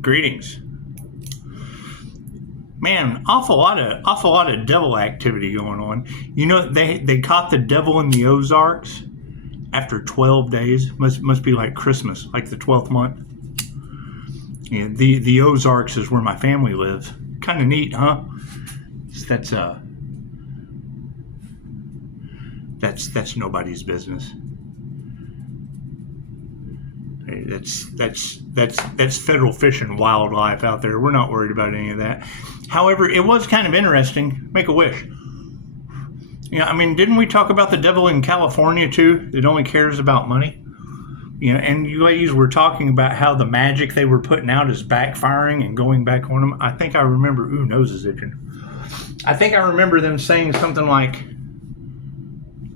Greetings. Man, awful lot of devil activity going on. You know, they caught the devil in the Ozarks after 12 days. Must be like Christmas, like the 12th month. Yeah, the Ozarks is where my family lives. Kind of neat, huh? That's nobody's business. Hey, that's federal fish and wildlife out there. We're not worried about any of that. However, it was kind of interesting. Make a wish. You know, I mean, didn't we talk about the devil in California too? That only cares about money. You know, and you ladies were talking about how the magic they were putting out is backfiring and going back on them. I think I remember. Ooh, nose is itching. I think I remember them saying something like,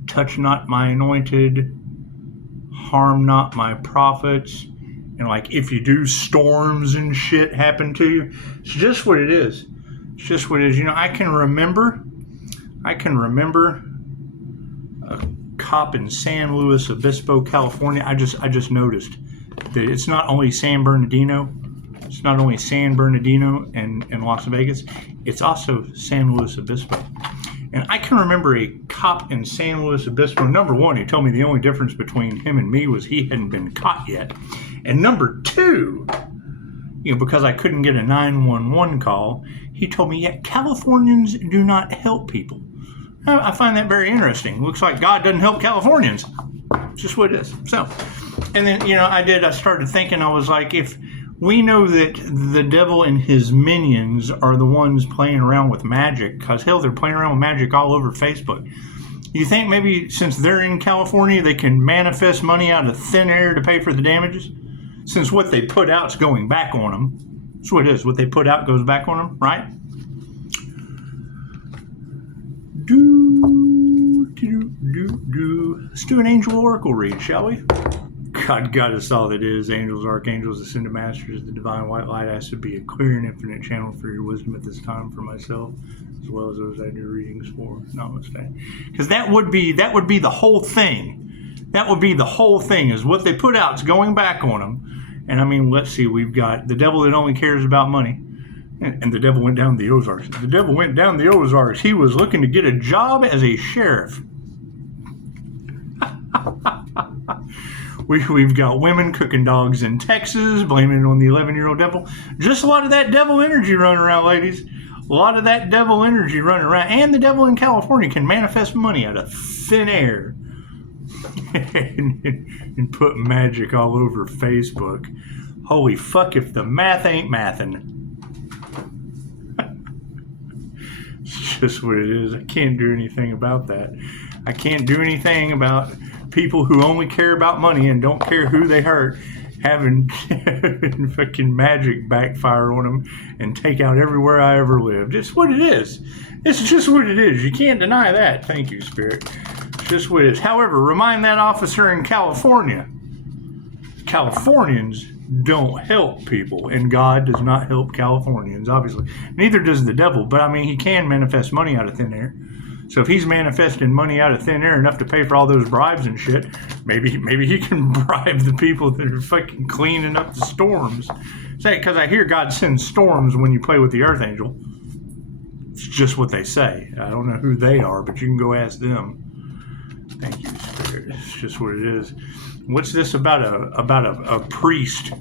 "Touch not my anointed, harm not my prophets," and like, if you do, storms and shit happen to you. It's just what it is. It's just what it is. You know, I can remember a cop in San Luis Obispo, California. I just noticed that it's not only San Bernardino and Las Vegas, it's also San Luis Obispo. And I can remember a cop in San Luis Obispo. Number one, he told me the only difference between him and me was he hadn't been caught yet. And number two, you know, because I couldn't get a 911 call, he told me, yeah, Californians do not help people. I find that very interesting. Looks like God doesn't help Californians. It's just what it is. So, and then, you know, I started thinking, I was like, if we know that the devil and his minions are the ones playing around with magic, because hell, they're playing around with magic all over Facebook. You think maybe since they're in California, they can manifest money out of thin air to pay for the damages? Since what they put out's going back on them. That's what it is. What they put out goes back on them, right? Let's do an angel oracle read, shall we? God, Goddess, all that is, angels, archangels, ascended masters, the divine white light has to be a clear and infinite channel for your wisdom at this time for myself, as well as those I do readings for. Namaste. Because that would be the whole thing. That would be the whole thing, is what they put out is going back on them. And I mean, let's see, we've got the devil that only cares about money. And the devil went down the Ozarks. The devil went down the Ozarks. He was looking to get a job as a sheriff. We've got women cooking dogs in Texas, blaming it on the 11-year-old devil. Just a lot of that devil energy running around, ladies. A lot of that devil energy running around. And the devil in California can manifest money out of thin air and put magic all over Facebook. Holy fuck if the math ain't mathin'. It's just what it is. I can't do anything about that. I can't do anything about people who only care about money and don't care who they hurt having fucking magic backfire on them and take out everywhere I ever lived. It's what it is. It's just what it is. You can't deny that. Thank you, Spirit. It's just what it is. However, remind that officer in California, Californians don't help people, and God does not help Californians, obviously. Neither does the devil, but I mean, he can manifest money out of thin air. So if he's manifesting money out of thin air enough to pay for all those bribes and shit, maybe he can bribe the people that are fucking cleaning up the storms. Say, because I hear God sends storms when you play with the Archangel. It's just what they say. I don't know who they are, but you can go ask them. Thank you, Spirit. It's just what it is. What's this about a priest?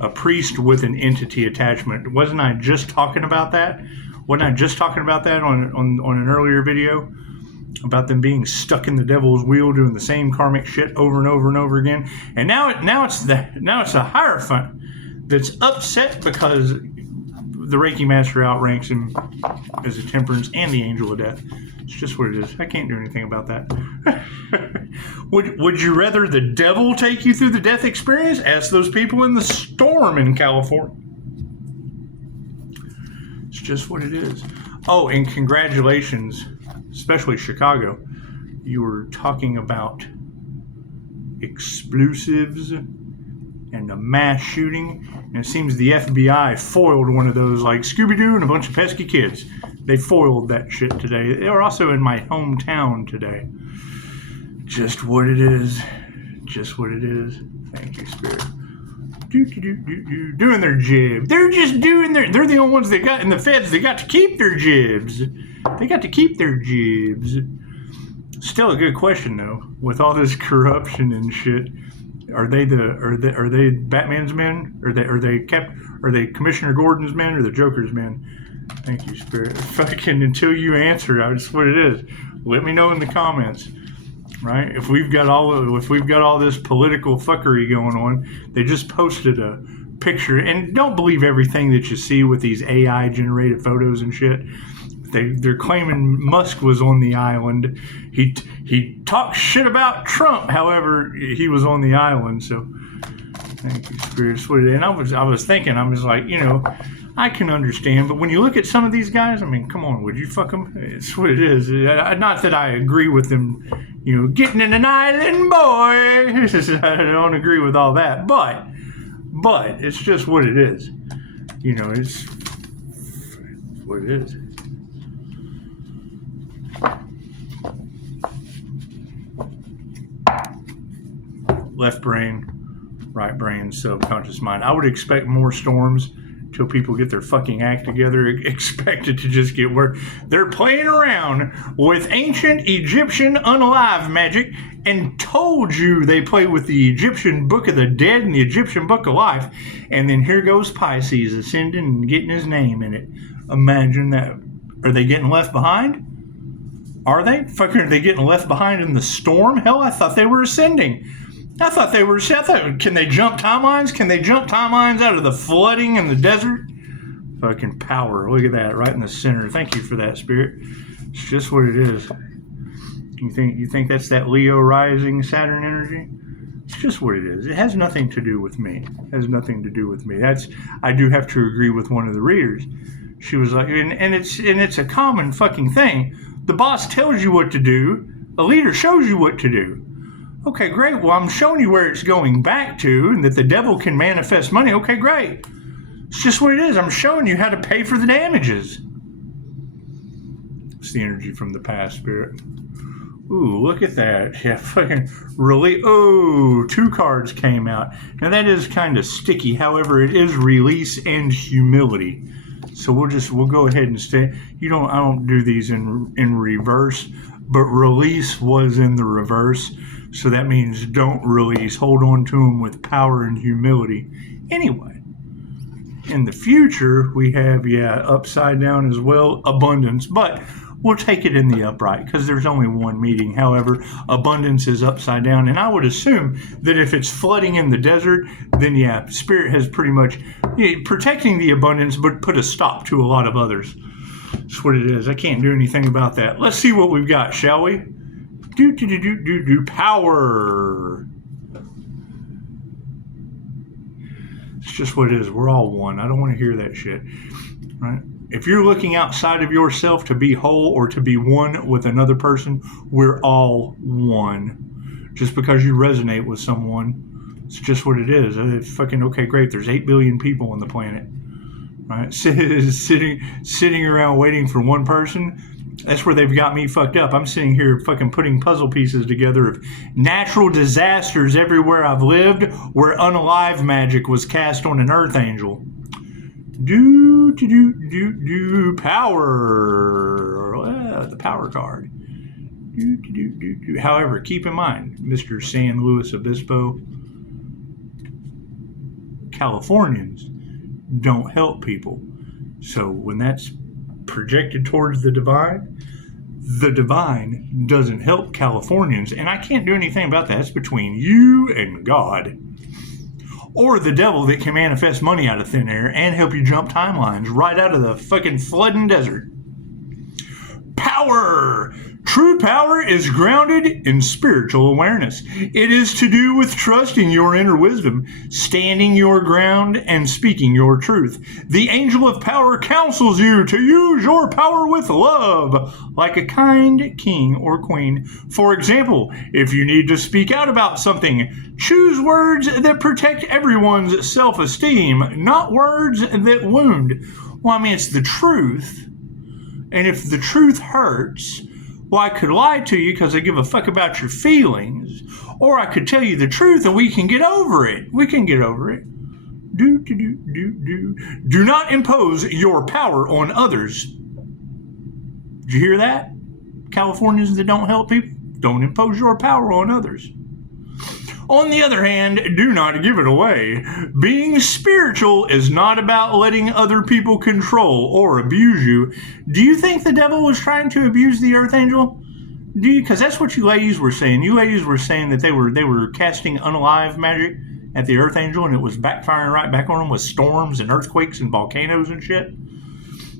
A priest with an entity attachment. Wasn't I just talking about that? Wasn't I just talking about that on an earlier video? About them being stuck in the devil's wheel doing the same karmic shit over and over and over again. And now it's the Hierophant that's upset because the Reiki Master outranks him as a Temperance and the Angel of Death. It's just what it is. I can't do anything about that. Would you rather the devil take you through the death experience? Ask those people in the storm in California. It's just what it is. Oh, and congratulations, especially Chicago. You were talking about explosives and a mass shooting, and it seems the FBI foiled one of those, like Scooby-Doo and a bunch of pesky kids. They foiled that shit today. They were also in my hometown today. Just what it is. Just what it is. Thank you, Spirit. Doing their jib. They're just doing they're the only ones that got in the feds. They got to keep their jibs. They got to keep their jibs. Still a good question though. With all this corruption and shit, are they Batman's men? Are they Commissioner Gordon's men or the Joker's men? Thank you, Spirit. Fucking until you answer, that's what it is. Let me know in the comments. Right? If we've got all this political fuckery going on, they just posted a picture, and don't believe everything that you see with these AI generated photos and shit. They're claiming Musk was on the island. He talked shit about Trump, however, he was on the island. So thank you, Spirit. And I was thinking, I was like, I can understand, but when you look at some of these guys, I mean, come on, would you fuck them? It's what it is. Not that I agree with them, getting in an island, boy. I don't agree with all that, but it's just what it is. It's what it is. Left brain, right brain, subconscious mind. I would expect more storms till people get their fucking act together. Expect it to just get where they're playing around with ancient Egyptian unalive magic and told you they play with the Egyptian Book of the Dead and the Egyptian Book of Life, and then here goes Pisces ascending and getting his name in it. Imagine that. Are they getting left behind? Are they? Fucking, are they getting left behind in the storm? Hell, I thought they were ascending. I thought, can they jump timelines? Can they jump timelines out of the flooding in the desert? Fucking power. Look at that, right in the center. Thank you for that, Spirit. It's just what it is. You think that's that Leo rising Saturn energy? It's just what it is. It has nothing to do with me. It has nothing to do with me. I do have to agree with one of the readers. She was like, and it's a common fucking thing. The boss tells you what to do. A leader shows you what to do. Okay, great. Well, I'm showing you where it's going back to and that the devil can manifest money. Okay, great. It's just what it is. I'm showing you how to pay for the damages. It's the energy from the past, Spirit. Ooh, look at that. Yeah, fucking really. Oh, 2 cards came out. Now, that is kind of sticky. However, it is release and humility. So we'll go ahead and stay. I don't do these in reverse, but release was in the reverse. So that means don't release. Hold on to them with power and humility. Anyway, in the future, we have, upside down as well, abundance. But we'll take it in the upright because there's only one meeting. However, abundance is upside down. And I would assume that if it's flooding in the desert, then, Spirit has pretty much protecting the abundance, but put a stop to a lot of others. That's what it is. I can't do anything about that. Let's see what we've got, shall we? Power. It's just what it is. We're all one. I don't want to hear that shit. Right? If you're looking outside of yourself to be whole or to be one with another person, we're all one. Just because you resonate with someone, it's just what it is. Okay, great. There's 8 billion people on the planet. Right? Sitting around waiting for one person. That's where they've got me fucked up. I'm sitting here fucking putting puzzle pieces together of natural disasters everywhere I've lived where unalive magic was cast on an earth angel. Power. The power card. However, keep in mind, Mr. San Luis Obispo, Californians don't help people. So when that's projected towards the divine doesn't help Californians, and I can't do anything about that. It's between you and God, or the devil that can manifest money out of thin air and help you jump timelines right out of the fucking flooding desert. Power. True power is grounded in spiritual awareness. It is to do with trusting your inner wisdom, standing your ground, and speaking your truth. The angel of power counsels you to use your power with love, like a kind king or queen. For example, if you need to speak out about something, choose words that protect everyone's self-esteem, not words that wound. Well, it's the truth. And if the truth hurts, well, I could lie to you because I give a fuck about your feelings. Or I could tell you the truth and we can get over it. We can get over it. Do not impose your power on others. Did you hear that? Californians that don't help people, don't impose your power on others. On the other hand, do not give it away. Being spiritual is not about letting other people control or abuse you. Do you think the devil was trying to abuse the Earth Angel? Because that's what you ladies were saying. You ladies were saying that they were casting unalive magic at the Earth Angel, and it was backfiring right back on them with storms and earthquakes and volcanoes and shit.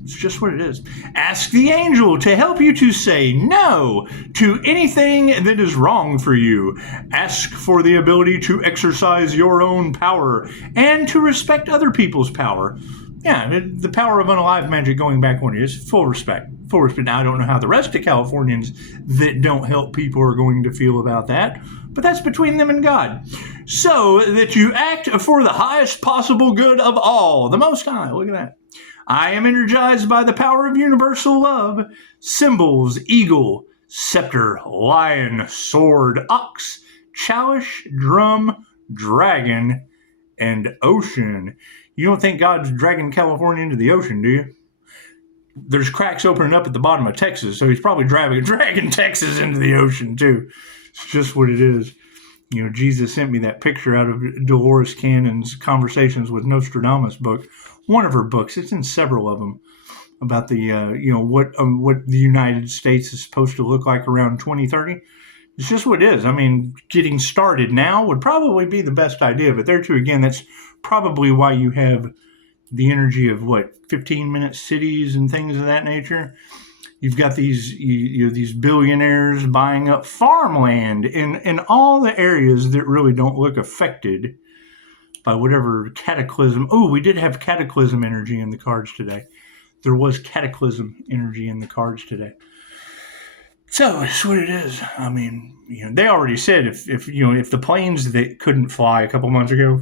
It's just what it is. Ask the angel to help you to say no to anything that is wrong for you. Ask for the ability to exercise your own power and to respect other people's power. Yeah, the power of unalive magic going back on you is full respect. Full respect. Now, I don't know how the rest of Californians that don't help people are going to feel about that, but that's between them and God. So that you act for the highest possible good of all, the Most High. Look at that. I am energized by the power of universal love. Symbols: eagle, scepter, lion, sword, ox, chalice, drum, dragon, and ocean. You don't think God's dragging California into the ocean, do you? There's cracks opening up at the bottom of Texas, so he's probably dragging Texas into the ocean, too. It's just what it is. You know, Jesus sent me that picture out of Dolores Cannon's Conversations with Nostradamus book. One of her books, it's in several of them, about the, what the United States is supposed to look like around 2030. It's just what it is. I mean, getting started now would probably be the best idea. But there too, again, that's probably why you have the energy of 15-minute cities and things of that nature. You've got these these billionaires buying up farmland in all the areas that really don't look affected by whatever cataclysm. Oh, we did have cataclysm energy in the cards today. There was cataclysm energy in the cards today. So it's what it is. I mean, they already said if the planes that couldn't fly a couple months ago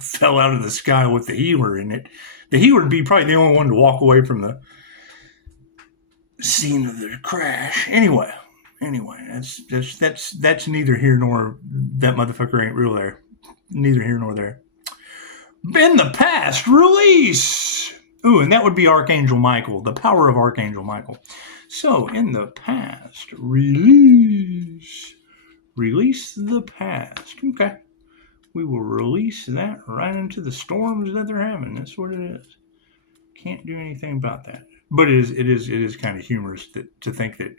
fell out of the sky with the healer in it, the healer would be probably the only one to walk away from the scene of the crash. Anyway, that's neither here nor that motherfucker ain't real there. Neither here nor there. In the past, release. Ooh, and that would be Archangel Michael, the power of Archangel Michael. So, in the past, release. Release the past. Okay. We will release that right into the storms that they're having. That's what it is. Can't do anything about that. But it is kind of humorous to think that,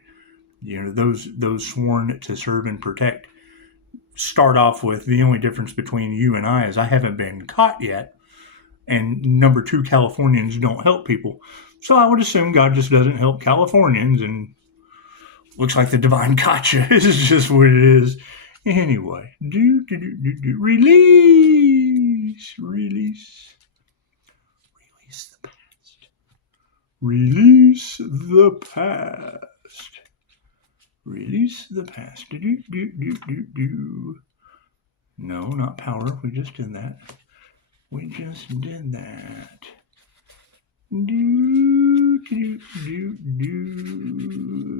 those sworn to serve and protect start off with the only difference between you and I is I haven't been caught yet. And number two, Californians don't help people. So I would assume God just doesn't help Californians, and looks like the divine gotcha. This is just what it is. Anyway, release the past. Release the past. Release the past. No, not power. We just did that.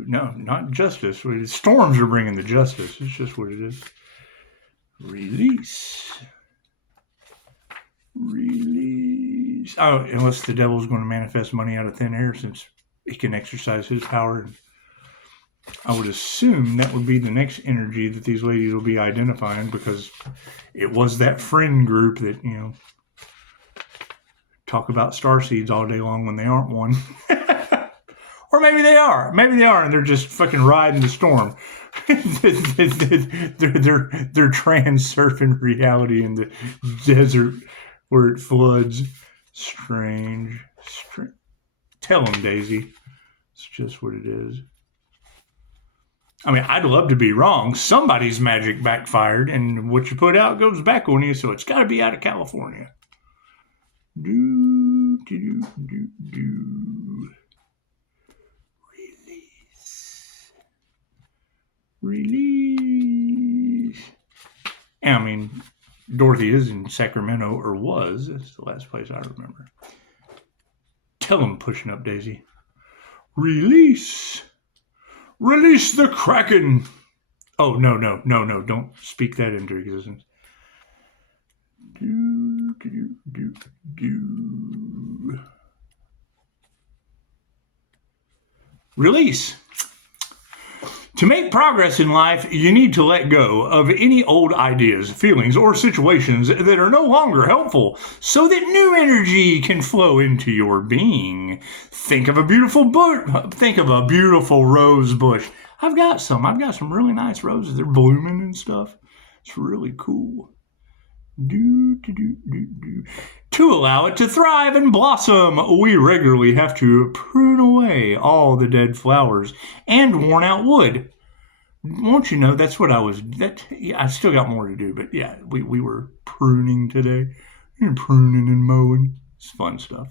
No, not justice. Storms are bringing the justice. It's just what it is. Release. Oh, unless the devil's going to manifest money out of thin air, since he can exercise his power. I would assume that would be the next energy that these ladies will be identifying, because it was that friend group that, talk about starseeds all day long when they aren't one. Or maybe they are. And they're just fucking riding the storm. they're trans-surfing reality in the desert where it floods. Strange. Tell them, Daisy. It's just what it is. I mean, I'd love to be wrong. Somebody's magic backfired, and what you put out goes back on you, so it's got to be out of California. Release. I mean, Dorothy is in Sacramento, or was. That's the last place I remember. Tell them, pushing up, Daisy. Release. Release the Kraken. Oh, no. Don't speak that into existence. Release. To make progress in life, you need to let go of any old ideas, feelings, or situations that are no longer helpful so that new energy can flow into your being. Think of a beautiful rose bush. I've got some really nice roses. They're blooming and stuff. It's really cool. To allow it to thrive and blossom, we regularly have to prune away all the dead flowers and worn out wood. Won't you know, that's what I still got more to do, but yeah, we were pruning today. Pruning and mowing. It's fun stuff.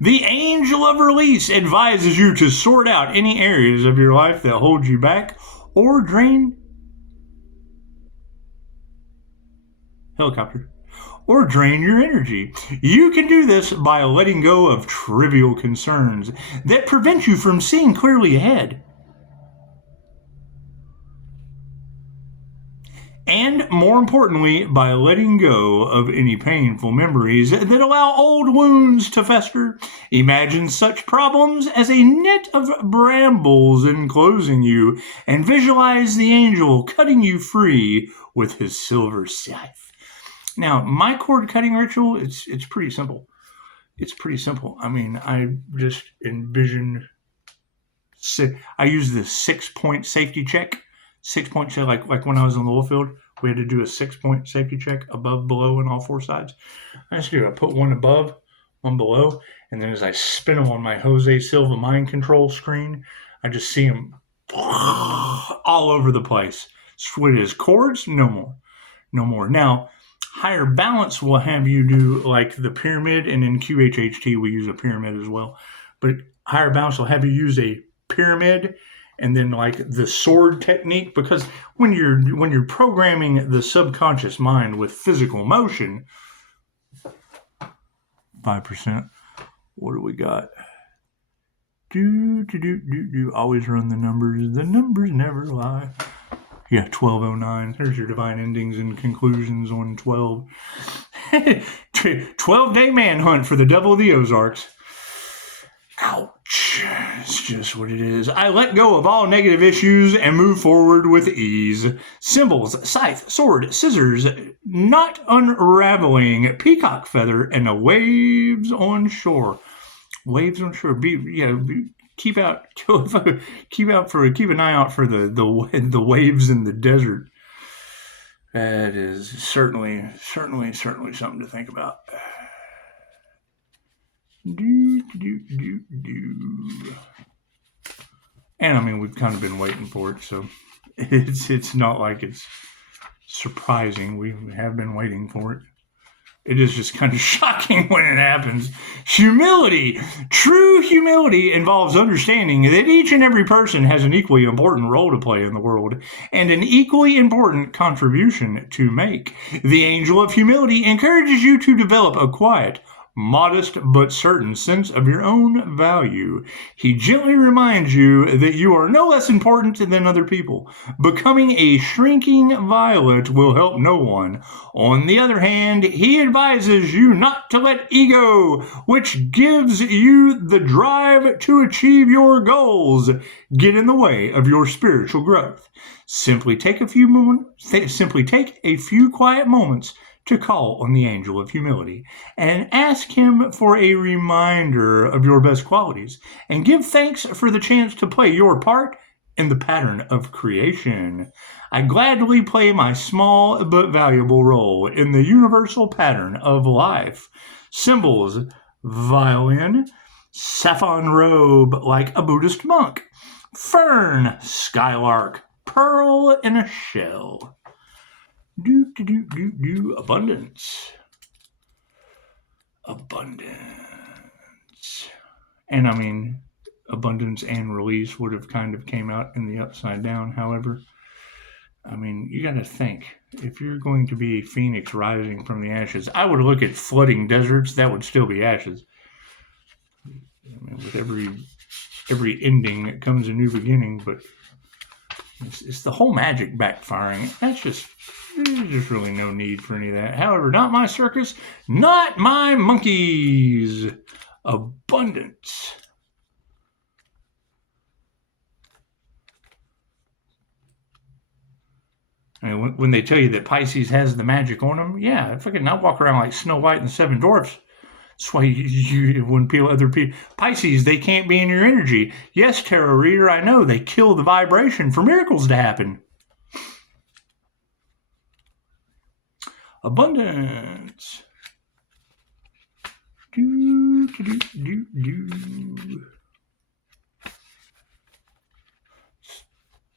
The angel of release advises you to sort out any areas of your life that hold you back or drain your energy. You can do this by letting go of trivial concerns that prevent you from seeing clearly ahead. And more importantly, by letting go of any painful memories that allow old wounds to fester. Imagine such problems as a net of brambles enclosing you, and visualize the angel cutting you free with his silver scythe. Now, my cord cutting ritual, it's pretty simple. It's pretty simple. I mean, I just envision, I use the 6-point safety check. 6-point check, like when I was on the oil field, we had to do a 6-point safety check above, below, and all 4 sides. I put one above, one below, and then as I spin them on my Jose Silva mind control screen, I just see them all over the place. Sweet as cords, no more. Now, higher balance will have you do like the pyramid, and in QHHT we use a pyramid as well. But higher balance will have you use a pyramid and then like the sword technique, because when you're programming the subconscious mind with physical motion, 5%. What do we got? Always run the numbers. The numbers never lie. Yeah, 1209. There's your divine endings and conclusions on 12. 12-day manhunt for the devil of the Ozarks. Ouch. It's just what it is. I let go of all negative issues and move forward with ease. Symbols: scythe, sword, scissors, knot unraveling, peacock feather, and the waves on shore. Waves on shore. Keep an eye out for the waves in the desert. That is certainly something to think about. And I mean, we've kind of been waiting for it, so it's not like it's surprising. We have been waiting for it. It is just kind of shocking when it happens. Humility. True humility involves understanding that each and every person has an equally important role to play in the world and an equally important contribution to make. The angel of humility encourages you to develop a quiet, modest but certain sense of your own value. He gently reminds you that you are no less important than other people. Becoming a shrinking violet will help no one. On the other hand, he advises you not to let ego, which gives you the drive to achieve your goals, get in the way of your spiritual growth. Simply take a few quiet moments to call on the angel of humility and ask him for a reminder of your best qualities, and give thanks for the chance to play your part in the pattern of creation. I gladly play my small but valuable role in the universal pattern of life. Symbols: violin, saffron robe like a Buddhist monk, fern, skylark, pearl in a shell. Abundance. And I mean, abundance and release would have kind of came out in the upside down. However, I mean, you got to think, if you're going to be a phoenix rising from the ashes, I would look at flooding deserts, that would still be ashes. I mean, with every ending comes a new beginning, but It's the whole magic backfiring. There's just really no need for any of that. However, not my circus, not my monkeys. Abundance. I mean, when they tell you that Pisces has the magic on them, yeah, fucking, I walk around like Snow White and the Seven Dwarfs. That's why when other people, Pisces, they can't be in your energy. Yes, tarot reader, I know they kill the vibration for miracles to happen. Abundance.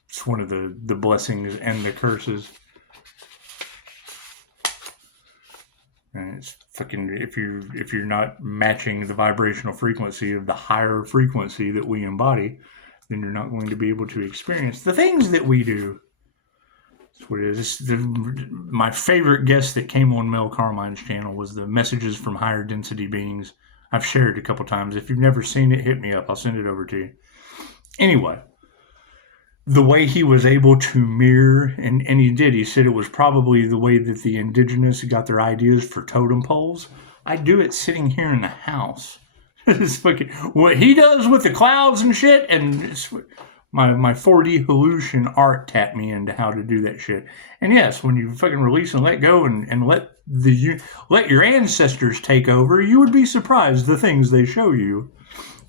It's one of the blessings and the curses. And it's fucking, if you're not matching the vibrational frequency of the higher frequency that we embody, then you're not going to be able to experience the things that we do. That's what it is. My favorite guest that came on Mel Carmine's channel was the Messages from Higher Density Beings. I've shared it a couple times. If you've never seen it, hit me up. I'll send it over to you. Anyway, the way he was able to mirror, and he said it was probably the way that the indigenous got their ideas for totem poles. I do it sitting here in the house. It's fucking what he does with the clouds and shit, and my 4D hallucination art tapped me into how to do that shit. And yes, when you fucking release and let go and let your ancestors take over, you would be surprised the things they show you.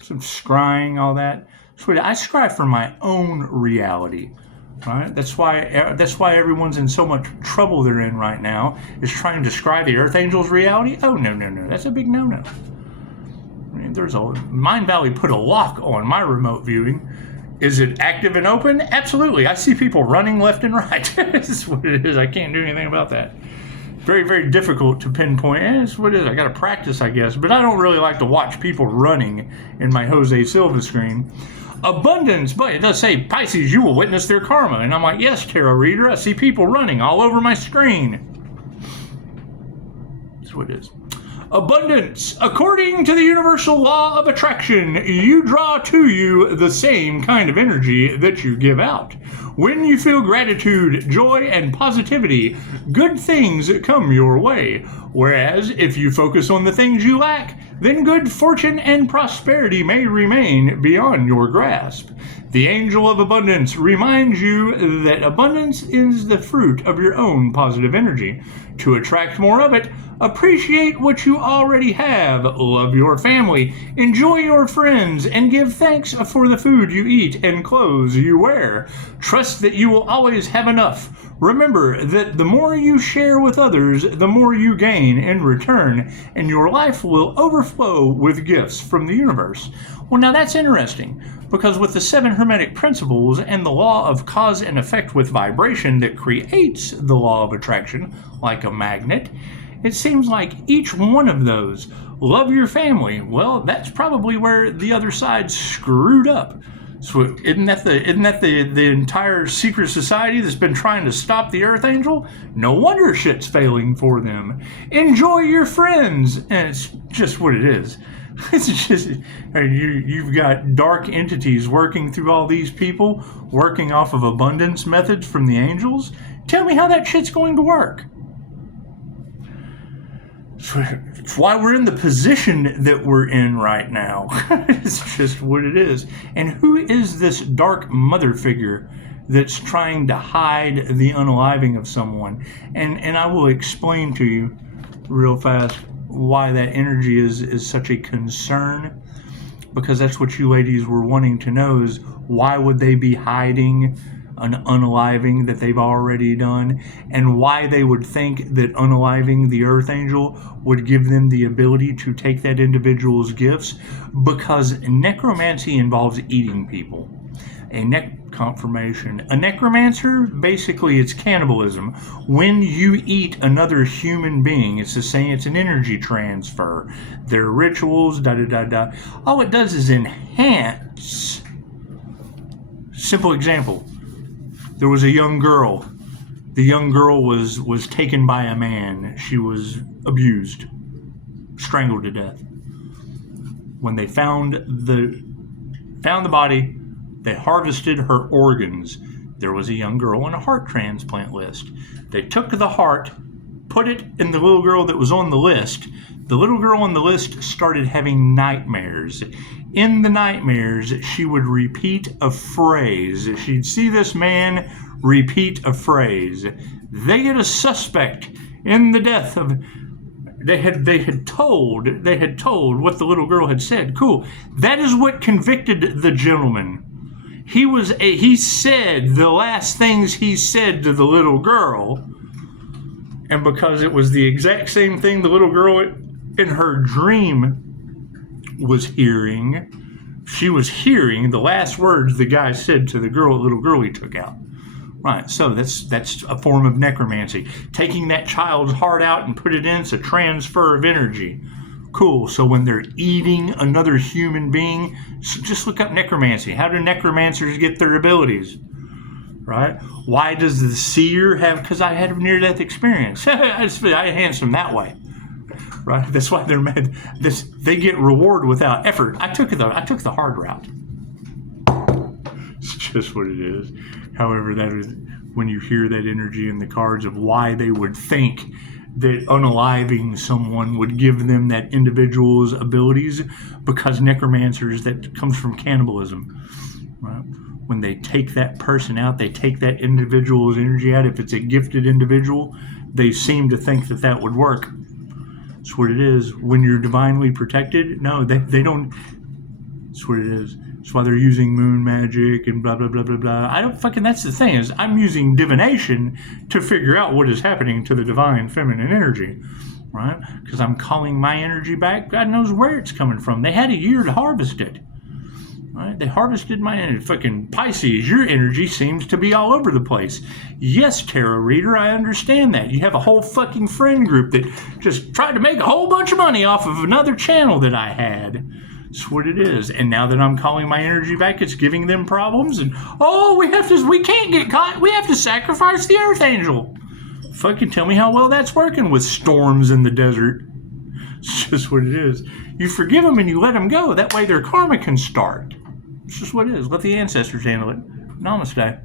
Some scrying, all that. I scry for my own reality, right? That's why everyone's in so much trouble they're in right now, is trying to scry the Earth Angel's reality. Oh, no. That's a big no-no. I mean, Mind Valley put a lock on my remote viewing. Is it active and open? Absolutely. I see people running left and right. That's what it is. I can't do anything about that. Very, very difficult to pinpoint. It's what it is. I got to practice, I guess. But I don't really like to watch people running in my Jose Silva screen. Abundance, but it does say, Pisces, you will witness their karma. And I'm like, yes, tarot reader, I see people running all over my screen. That's what it is. Abundance. According to the universal law of attraction, you draw to you the same kind of energy that you give out. When you feel gratitude, joy, and positivity, good things come your way. Whereas if you focus on the things you lack, then good fortune and prosperity may remain beyond your grasp. The angel of abundance reminds you that abundance is the fruit of your own positive energy. To attract more of it, appreciate what you already have, love your family, enjoy your friends, and give thanks for the food you eat and clothes you wear. Trust that you will always have enough. Remember that the more you share with others, the more you gain in return, and your life will overflow with gifts from the universe. Well, now that's interesting, because with the 7 Hermetic principles and the law of cause and effect with vibration that creates the law of attraction, like a magnet, it seems like each one of those, love your family, well, that's probably where the other side screwed up. So isn't that the entire secret society that's been trying to stop the Earth Angel? No wonder shit's failing for them. Enjoy your friends, and it's just what it is. It's just you've got dark entities working through all these people, working off of abundance methods from the angels. Tell me how that shit's going to work. It's why we're in the position that we're in right now. It's just what it is. And who is this dark mother figure that's trying to hide the unaliving of someone? And I will explain to you real fast why that energy is such a concern, because that's what you ladies were wanting to know, is why would they be hiding an unaliving that they've already done, and why they would think that unaliving the Earth Angel would give them the ability to take that individual's gifts, because necromancy involves eating people. A necromancer, basically it's cannibalism. When you eat another human being, it's the same, it's an energy transfer. Their rituals, all it does is enhance. Simple example. There was a young girl. The young girl was taken by a man. She was abused, strangled to death. When they found the body, they harvested her organs. there was a young girl on a heart transplant list. They took the heart, put it in the little girl that was on the list. The little girl on the list started having nightmares. In the nightmares, she would repeat a phrase. She'd see this man repeat a phrase. They get a suspect in the death of... They had told what the little girl had said. Cool. That is what convicted the gentleman. He said the last things he said to the little girl, and because it was the exact same thing the little girl in her dream was hearing, she was hearing the last words the guy said to the little girl he took out. Right, so that's a form of necromancy. Taking that child's heart out and put it in, it's a transfer of energy. Cool, so when they're eating another human being, just look up necromancy. How do necromancers get their abilities? Right? Why does the seer have, because I had a near-death experience. I enhanced them that way. Right? That's why they're mad. They get reward without effort. I took the hard route. It's just what it is. However, that is when you hear that energy in the cards of why they would think that unaliving someone would give them that individual's abilities, because necromancers, that comes from cannibalism. Right? When they take that person out, they take that individual's energy out. If it's a gifted individual, they seem to think that would work. That's what it is. When you're divinely protected, no, they don't. That's what it is. That's why they're using moon magic and blah, blah, blah, blah, blah. That's the thing, is I'm using divination to figure out what is happening to the divine feminine energy, right? Because I'm calling my energy back. God knows where it's coming from. They had a year to harvest it, right? They harvested my energy. Fucking Pisces, your energy seems to be all over the place. Yes, tarot reader, I understand that. You have a whole fucking friend group that just tried to make a whole bunch of money off of another channel that I had. That's what it is. And now that I'm calling my energy back, it's giving them problems. And, we can't get caught. We have to sacrifice the Archangel. Fucking tell me how well that's working with storms in the desert. It's just what it is. You forgive them and you let them go. That way their karma can start. It's just what it is. Let the ancestors handle it. Namaste.